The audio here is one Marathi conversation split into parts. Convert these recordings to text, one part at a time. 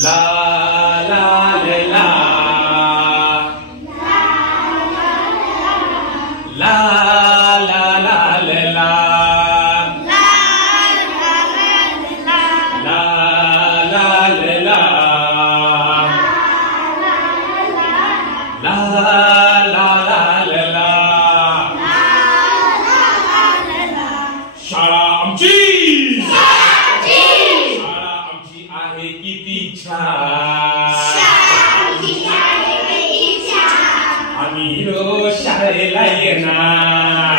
La la le la. La la la le la. La la le la. La la le la. शाळा आमची आहे किती छान आम्ही रोज शाळेला येणार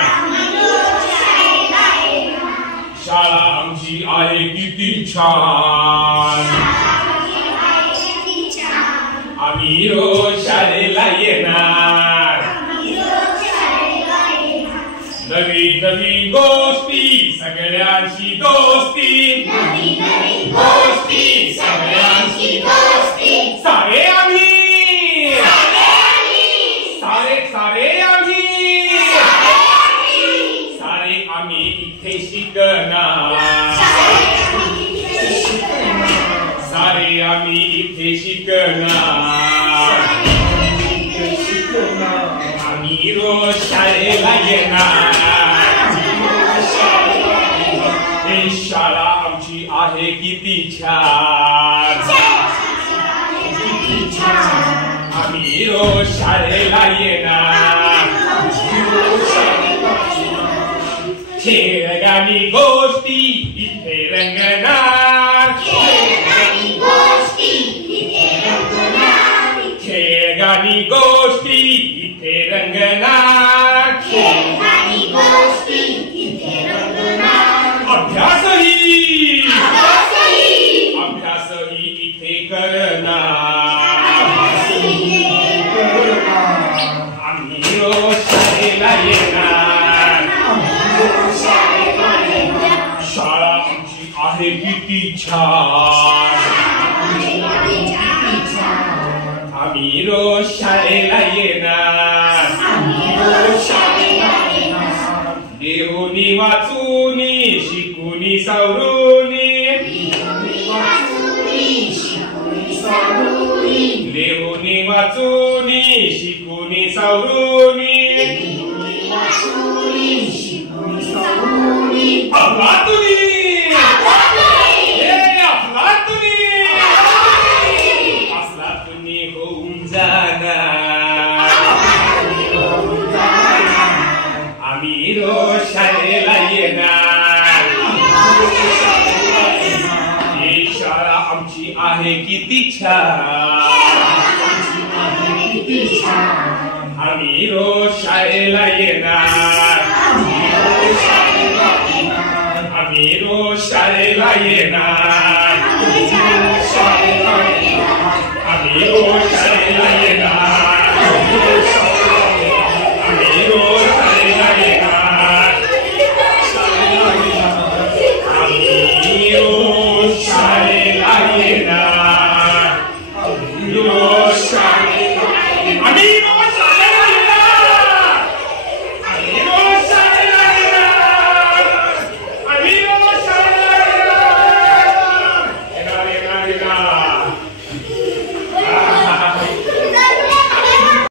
शाळा आमची आहे किती छान आम्ही रोज शाळेला येणार नवीन नवीन गोष्टी सगळ्यांची दोस्ती गोष्टी सगळ्यांची दोस्ती सारे आम्ही सारे आम्ही इथे शिकणार सारे आम्ही इथे शिकणार आम्ही रोज शाळेला येणार शाळा आमची आहे किती छान आम्ही रोज शाळेला येणार खेळगाणी गोष्टी इथे रंगणार खेळगाणी गोष्टी इथे रंगणार अभ्यासही इथे करणार आम्ही रोज शाळेला येणार शाळा आमची आहे किती छान आम्ही रोज शाळेला येणार देऊनी वाचूनी शिकूनी सवरूनी लेहुनी वाचूनी शिकूनी सवरूनी अफलातुनी होऊन जाणार आम्ही रोज शाळेला येणार ही शाळा आमची आहे किती छान आम्ही रोज शाळेला येणार आम्ही रोज शाळेला येणार आम्ही रोज शाळेला येणार